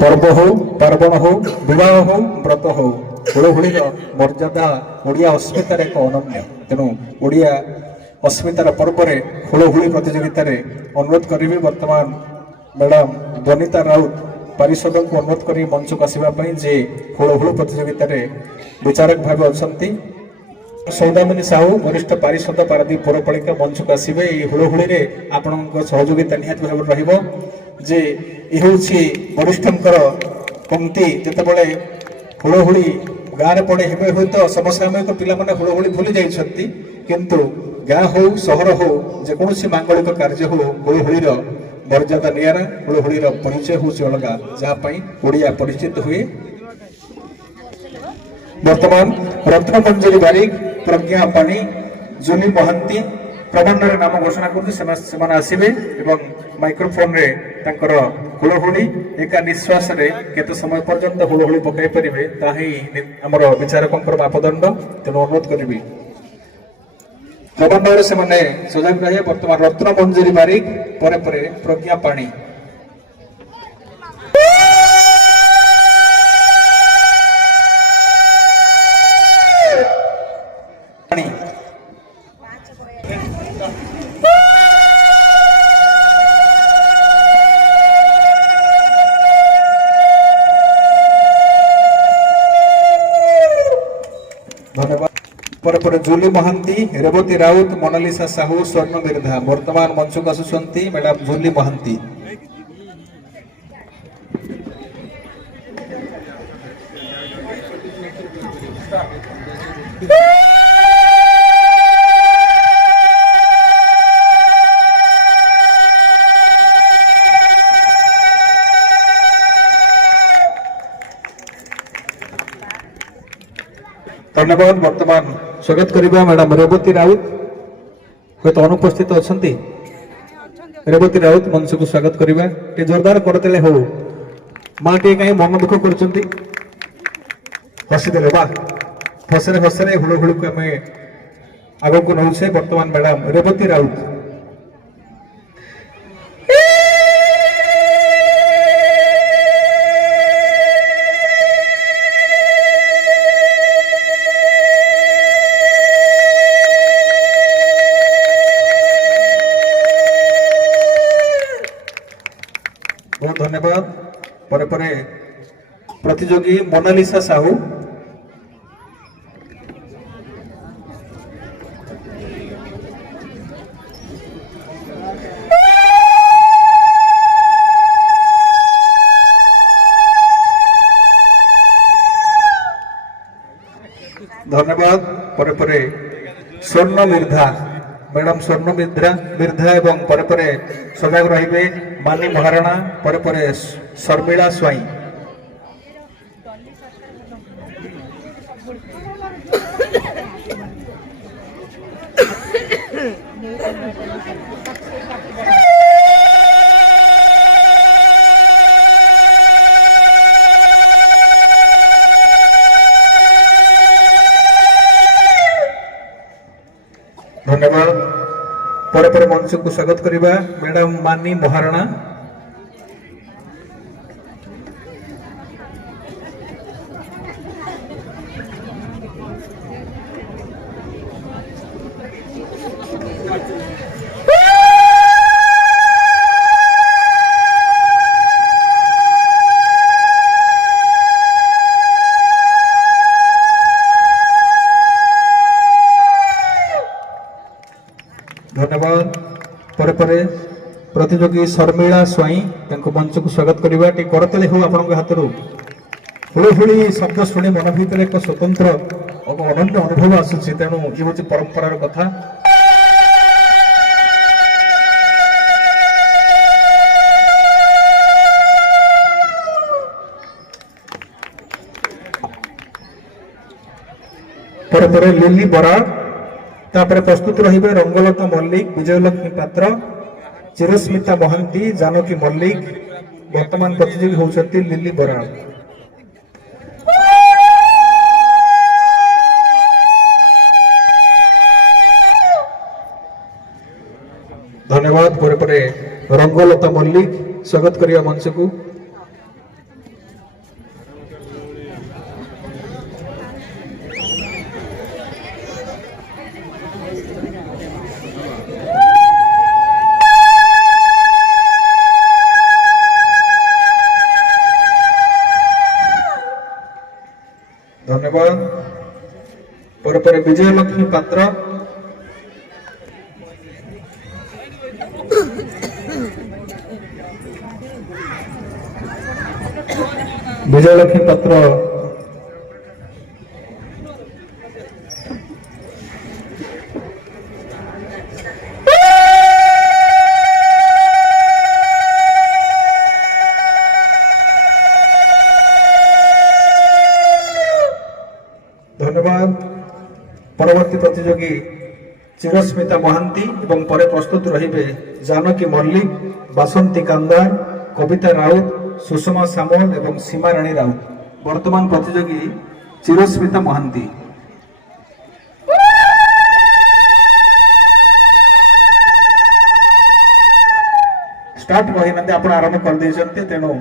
पर्व हो पार्वण हो विवाह हो व्रत हो हुड़हुड़ी मर्यादा ओडिया अस्मितार एक अनन्य तेणु ओडिया अस्मितार पर्व में हुड़हुड़ी प्रतियोगित अनुरोध करी वर्तमान मैडम वनिता राउत पारिषद को अनुरोध कर मंच को आसवाई जे हुड़हुड़ प्रतियोगित विचारक भाव अच्छा सौदामिनी साहू वरिष्ठ पारिषद पारादीप पौरपालिका मंच को आसवे हुड़हुड़ी आपण सहयोगिता निहाती भाव जे वरिष्ठंकर पंक्ति जितेबाला हुड़हुड़ी गाँव पड़े हे हूँ तो समसामयिक पिला हुड़हुड़ी भूली जाइछंती किंतु गाँ हो सहर हो जेकोसी मांगलिक कार्य हो हुड़हुड़ीर मर्यादा नियारा हुड़हुड़ीर परिचय हूँ अलगा जहाँपाई ओडिया परिचित हुए। वर्तमान रत्नमंजरी बारिक प्रज्ञा पाणी जूली महांती क्रमान्वये नाम घोषणा कर आसवे एवं माइक्रोफोन रे तांकर हुड़हुड़ी एका निश्वास रे केते समय पर्यंत हुड़हुड़ी पकाई परिबे ताही हमर विचारकंकर मापदंड तेणु अनुरोध करिबी क्रमान्वये से माने सजग रहे। वर्तमान रत्नमंजरी बारिक परे परे प्रज्ञा पाणी धन्यवाद। जूली महांती रेवती राउत मोनालिसा साहू स्वर्ण बिरधा वर्तमान मंच को आसुचंती मैडम जूली महांती। धन्यवाद। वर्तमान स्वागत करिबा मैडम रेवती राउत हूँ तो अनुपस्थित अच्छा रेवती राउत मंच को स्वागत करिबा टे जोरदार करते हो माँ टे कहीं मन दुख कर हसीदे बा हसरे हसरे हुड़हुड़ को आम आग को नौचे। वर्तमान मैडम रेवती राउत बहुत धन्यवाद। परे परे प्रतियोगी मोनालिसा साहू धन्यवाद। परे परे स्वर्ण बिरधा मैडम स्वर्ण बिरधा एवं परे परे सजग रहिबे मानी महाराणा परे परे शर्मिला स्वाई। धन्यवाद। परे परे मंच को स्वागत करिबा मैडम मानी महाराणा। धन्यवाद। परे परे प्रतियोगी शर्मिला स्वाई मंच को स्वागत करवा टे करतले हो आपण हाथ हुड़हुड़ी शब्द शुणी मन भीतर एक स्वतंत्र अनन्य अनुभव आसूची तेणु ये हूँ परंपरार कथा। परे परे लिली बराड़ तापर प्रस्तुत रही रंगलता मल्लिक विजयलक्ष्मी पात्र चिरस्मिता महांती जानकी मल्लिक वर्तमान प्रतियोगी होती लिली बराड़। धन्यवाद। परे परे रंगलता मल्लिक स्वागत करिया मंच को। धन्यवाद पर विजयलक्ष्मी पात्र विजयलक्ष्मी पात्र धन्यवाद परवर्ती प्रतियोगी चिरस्मिता महांती एवं परे प्रस्तुत रहिबे जानकी मल्लिक बासंती कांदार कविता राउत सुषमा सामल एवं सीमा राणी राउत वर्तमान प्रतियोगी चिरस्मिता महांती स्टार्ट कही ना आपण आरंभ कर देछन्ते तेणु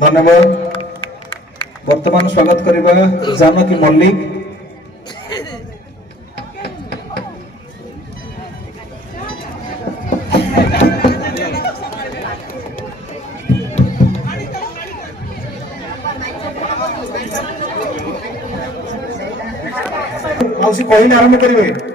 धन्यवाद वर्तमान स्वागत करिबा जानकी मल्लिक मौसी कहिने आरंभ करिवे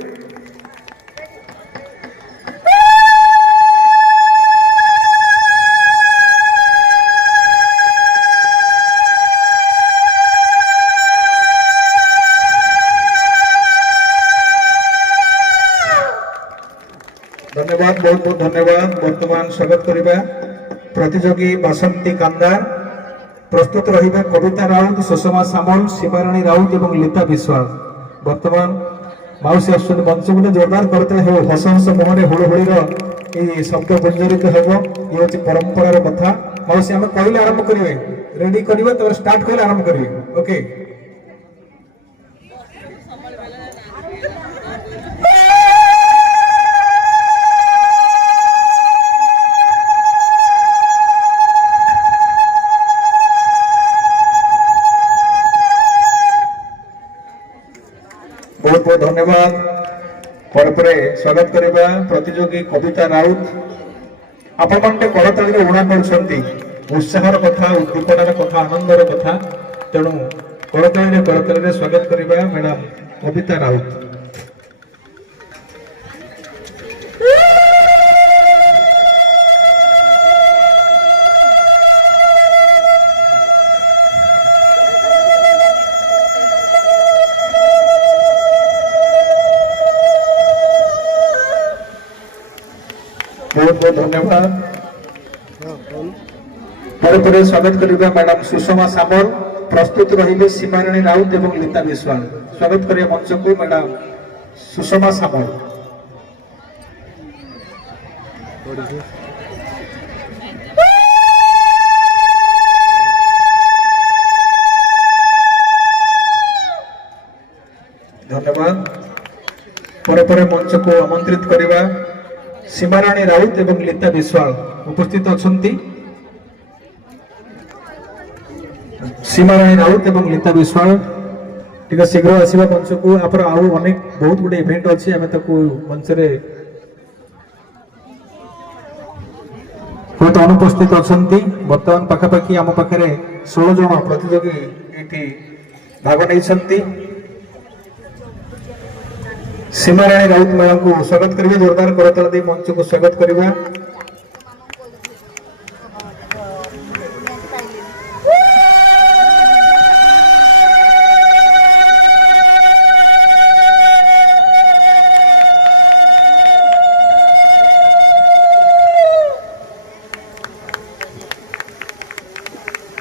धन्यवाद बहुत बहुत धन्यवाद वर्तमान स्वागत करिबा प्रतियोगी बासंती कांदार प्रस्तुत रहिबा कविता राउत सुषमा सामल सीमाराणी राउत एवं लीता विश्वास वर्तमान माउसी आसुन मंच में जोरदार करते हो हस हस मुहरे हुड़हुड़ी शब्द गुंजरित हेब ये हूँ परंपरार कथा माउसी आम कहले आरंभ करेंगे रेडी करेंगे तो स्टार्ट कहले आरंभ करेंगे ओके बहुत बहुत धन्यवाद पर स्वागत करवा प्रतियोगी कविता राउत आपण मानते करताली उणा कर उत्साहर कथा उद्दीपनार कथा आनंदर कथा तेणु करताली स्वागत करवा मैडम कविता राउत बहुत बहुत धन्यवाद पर स्वागत करिबा मैडम सुषमा सामल प्रस्तुत रहिले सीमाराणी राउत एवं लीता विश्वास स्वागत करिया मंच को मैडम सुषमा सामल धन्यवाद पर मंच को आमंत्रित करिबा सीमाराणी राउत एवं लीता विश्वास उपस्थित अछंती सीमाराणी राउत एवं लीता विश्वास टिके शीघ्र आसीबा मंच को आपर आउ अनेक बहुत गुडे इवेंट अछि हमें ताकू मंच रे बहुत अनुपस्थित अछंती वर्तमान पाखापाखि आम पाखरे 16 जन प्रतियोगी एठी भाग नै छंती सीमाराणी राउत मैडम को स्वागत करिए जोरदार करताल दे मंच को स्वागत करिबा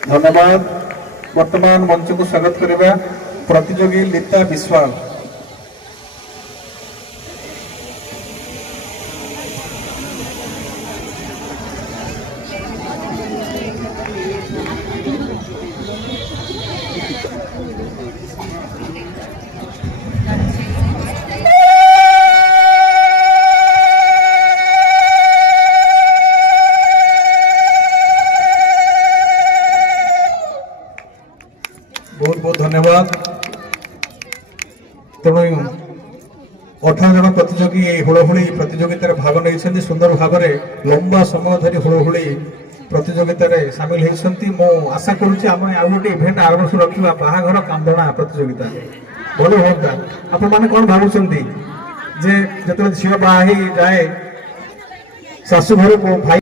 धन्यवाद वर्तमान मंच को स्वागत करिबा प्रतियोगी लीता विश्वास बहुत बहुत धन्यवाद तेणु 18 ଜଣ ପ୍ରତିଯୋଗୀ ଏହି ହୁଳହୁଳି ପ୍ରତିଯୋଗିତାରେ ଭାଗ ନେଇଛନ୍ତି। ସୁନ୍ଦର ଭାବରେ ଲମ୍ବା ସମୟ ଧରି ହୁଳହୁଳି ପ୍ରତିଯୋଗିତାରେ ସାମିଲ ହେଇଛନ୍ତି। ମୁଁ ଆଶା କରୁଛି ଆମେ ଆଉ ଗୋଟେ ଇଭେଣ୍ଟ ଆର ବର୍ଷ ରଖିବା, ବାହାଘର କାନ୍ଦଣା ପ୍ରତିଯୋଗିତା। ଭଲ ହୁଅନ୍ତା। ଆପଣମାନେ କଣ ଭାବୁଛନ୍ତି ଯେ ଯେତେବେଳେ ଝିଅ ବାହା ହେଇ ଯାଏ ଶାଶୁ ଘରକୁ, ଭାଇ